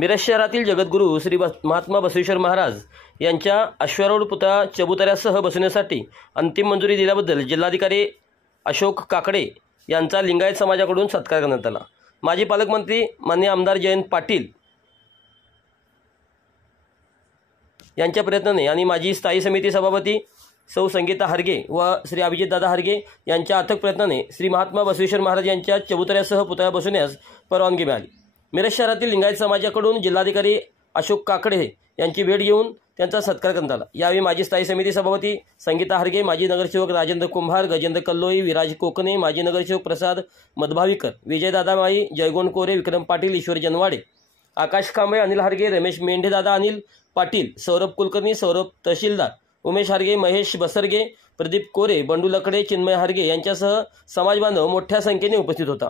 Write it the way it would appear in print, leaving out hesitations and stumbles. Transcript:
मिरज शहरातील जगद्गुरू श्री महात्मा बसवेश्वर महाराज यांच्या अश्वारूढ पुतळा चबुतऱ्यासह बसवण्यासाठी अंतिम मंजुरी दिल्याबद्दल जिल्हाधिकारी अशोक काकडे यांचा लिंगायत समाजाकडून सत्कार करण्यात आला। माजी पालकमंत्री माननीय आमदार जयंत पाटील यांच्या प्रयत्नाने आणि माजी स्थायी समिती सभापती सौ संगीता हरगे व श्री अभिजितदादा हरगे यांच्या अथक प्रयत्नाने श्री महात्मा बसवेश्वर महाराज यांच्या चबुतऱ्यासह पुतळा बसवण्यास परवानगी मिळाली। मिरज शहरातील लिंगायत समाजाकडून जिल्हाधिकारी अशोक काकडे यांची भेट घेऊन त्यांचा सत्कार करण्यात आला। यावेळी माजी स्थायी समिती सभापती संगीता हरगे, माजी नगरसेवक राजेंद्र कुंभार, गजेंद्र कल्लोळी, विराज कोकणे, माजी नगरसेवक प्रसाद मधभावीकर, विजयदादा माळी, जयगोंड कोरे, विक्रम पाटील, ईश्वर जनवाडे, आकाश कांबळे, अनिल हरगे, रमेश मेंढेदादा, अनिल पाटील, सौरभ कुलकर्णी, सौरभ तहसीलदार, उमेश हरगे, महेश बसरगे, प्रदीप कोरे, बंडू लकडे, चिन्मय हरगे यांच्यासह समाज बांधव मोठ्या संख्येने उपस्थित होता।